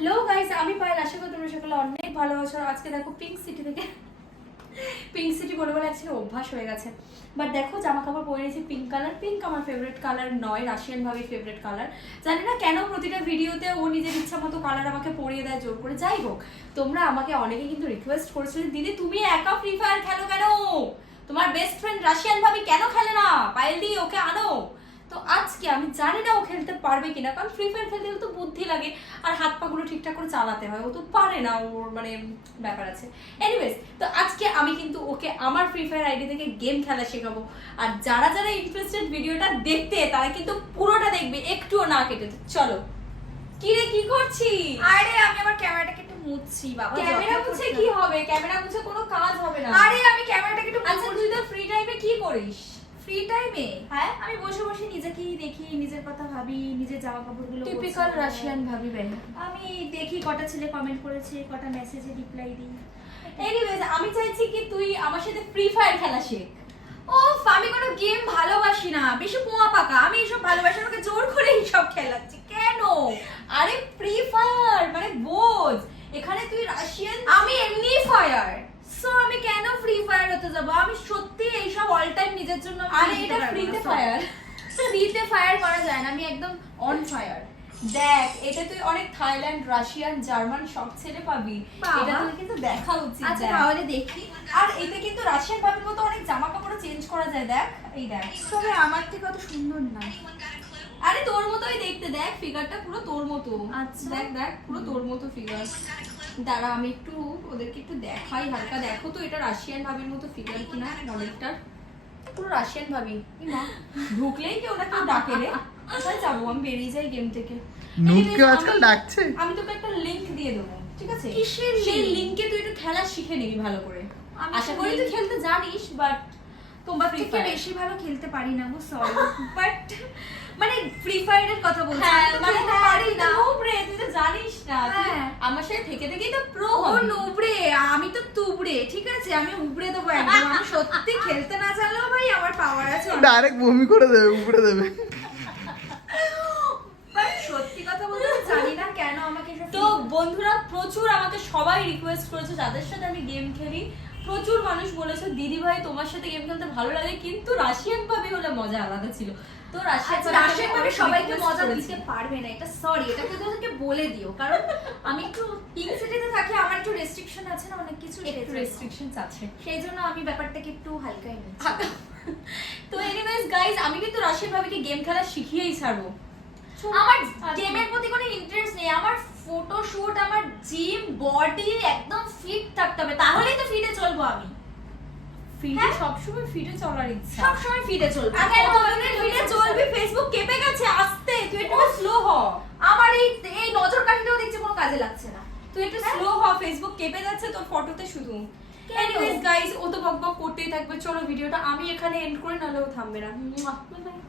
Hello guys আমি পায়েল। আশা করি তোমরা সকলে অনেক ভালো আছো। আজকে দেখো পিঙ্ক সিটি থেকে পিঙ্ক সিটি বলে বলে অ্যাকচুয়ালি অভ্যাস হয়ে গেছে। বাট দেখো জামা কাপড় পরে নিয়েছি পিঙ্ক কালার পিঙ্ক আমার ফেভারিট কালার নয় রাশিয়ান ভাবে ফেভারিট কালার জানি না কেন প্রতিটা ভিডিওতে ও নিজের ইচ্ছা মতো কালার আমাকে পরিয়ে দেয় জোর করে। যাই হোক, তোমরা আমাকে অনেকে কিন্তু রিকোয়েস্ট করেছ দিদি, তুমি একা ফ্রি ফায়ার খেলো কেন? তোমার বেস্ট ফ্রেন্ড রাশিয়ান ভাবি কেন খেলে না? পায়েল দি, ওকে আনো। তো আজকে আমি জানি না ও খেলতে পারবে কিনা কারণ ফ্রি ফায়ার খেলতে গেলে তো বুদ্ধি লাগে আর হাত পাগুলো ঠিকঠাক করে চালাতে হয় ও তো পারে না ওর মানে ব্যাপার আছে। এনিওয়েজ তো আজকে আমি কিন্তু ওকে আমার ফ্রি ফায়ার আইডি থেকে গেম খেলা শেখাবো। আর যারা যারা ইন্টারেস্টেড ভিডিওটা দেখতে তারা কিন্তু পুরোটা দেখবে একটুও না কেটে চলো। কি রে কি করছিস? আরে আমি আমার ক্যামেরাটাকে একটু মুছছি বাবা। ক্যামেরা মুছে কি হবে। হবে ক্যামেরা মুছে কোনো কাজ হবে না। আরে আমি ক্যামেরাটাকে একটু আচ্ছা তুই তো ফ্রি টাইমে কি করিস? ফ্রি টাইমে হ্যাঁ। আমি বসে বসে নিজেকেই দেখি নিজের কথা ভাবি নিজের জামা কাপড়গুলো টিপিক্যাল রাশিয়ান ভাবি বেন। আমি দেখি কটা ছেলে কমেন্ট করেছে কটা মেসেজে রিপ্লাই দিই। এনিওয়েজ আমি চাইছি কি তুই আমার সাথে ফ্রি ফায়ার খেলা শেখ। ও আমি কোনো গেম ভালোবাসি না বেশি পোয়া পাকা। আমি এসব ভালোবাসি আমাকে জোর করে এইসব খেলাচ্ছি কেন আরে ফ্রি ফায়ার মানে বোঝ এখানে তুই রাশিয়ান আমি এমনি ফায়ার সো আমি কেন ফ্রি হতে যাব। আমি সত্যি এইসব অল টাইম নিজের জন্য আরে এটা ফ্রিতে ফায়ার ফ্রিতে ফায়ার করা যায় না আমি একদম অন ফায়ার দেখ এটা তুই অনেক থাইল্যান্ড রাশিয়ান জার্মান সব ছেলে পাবি। এটা তুই কিন্তু দেখা উচিত আচ্ছা তাহলে দেখি। আর এতে কিন্তু রাশিয়ান ভাবির মতো অনেক জামা কাপড় চেঞ্জ করা যায় দেখ। এই দেখ। তবে আমার থেকে অত সুন্দর না। আরে তোর মতোই দেখতে দেখ ফিগারটা পুরো তোর মতো। আচ্ছা। দেখ দেখ পুরো তোর মতো ফিগার দাঁড়া আমি একটু ওদেরকে একটু দেখাই হালকা দেখো তো এটা রাশিয়ান ভাবির মতো ফিগার কিনা মডেলটার পুরো রাশিয়ান ভাবি। ঢুকলেই কেউ না কেউ ডাকে রে? কোথায় যাব? আমি বেরিয়ে যাই গেম থেকে। নুটকে আজকাল ডাকছে? আমি তোকে একটা লিংক দিয়ে দেবো ঠিক আছে? কিসের সেই? লিংকে তুই একটু খেলা শিখে নিবি ভালো করে। আশা করি তুই খেলতে জানিস বাট তোমার Free থেকে বেশি ভালো খেলতে পারি না গো সরি বাট মানে ফ্রি ফায়ারের কথা বলছি হ্যাঁ মানে হ্যাঁ, পারি তুই তো না। noob রে, তুই তো জানিস না হ্যাঁ। আমার সাথে থেকে থেকেই তো প্রো হন উবড়ে আমি তো তুবড়ে ঠিক আছে? আমি উবড়ে দেবো একদম। আমি সত্যি খেলতে না জানলেও ভাই আমার পাওয়ার আছে। ডাইরেক্ট বমি করে দেবে উবড়ে দেবে। সত্যি কথা বলতে জানি না কেন আমাকে তো বন্ধুরা প্রচুর আমাকে সবাই রিকোয়েস্ট করেছে যাদের সাথে আমি গেম খেলি। প্রচুর মানুষ বলেছে দিদি ভাই তোমার সাথে গেম খেলতে ভালো লাগে কিন্তু রাশিয়ান ভাবে হলে মজা আলাদা ছিল। তো রাশিয়ান আচ্ছা, রাশিয়ান ভাবে সবাইকে মজা দিতে পারবে না এটা সরি এটা কিন্তু বলে দিও কারণ আমি একটু সিটিতে থাকি আমার একটু রেস্ট্রিকশন আছে না অনেক কিছু একটু সেজন্য। রেস্ট্রিকশনস আছে। সেই জন্য আমি ব্যাপারটাকে একটু হালকাই নিচ্ছি তো এনিওয়েজ গাইস আমি কিন্তু রাশিয়ান ভাবিকে গেম খেলা শিখিয়েই ছাড়বো। আমার আচ্ছা। গেমের প্রতি কোনো ইন্টারেস্ট নেই আমার ফটোশুট আমার জিম বডি একদম ফিট থাকতে হবে তাহলেই তো ফিটে চলবো আমি। ফিটে হ্যাঁ? সবসময় ফিটে চলার ইচ্ছা। সব সময় ফিটে চলবো। কেন কতদিন ফিটে চলবি। ফেসবুক কেঁপে গেছে আস্তে তুই একটু স্লো হ। আমার এই এই নজর কাঠিটাও দেখছি কোনো কাজে লাগছে না। তুই একটু হ্যাঁ? স্লো হ ফেসবুক কেঁপে যাচ্ছে তোর ফটোতে শুধু? এনিওয়েজ গাইস ও তো বকবক করতেই থাকবে। চলো ভিডিওটা আমি এখানে এন্ড করে নাহলে ও থামবে না। bye bye.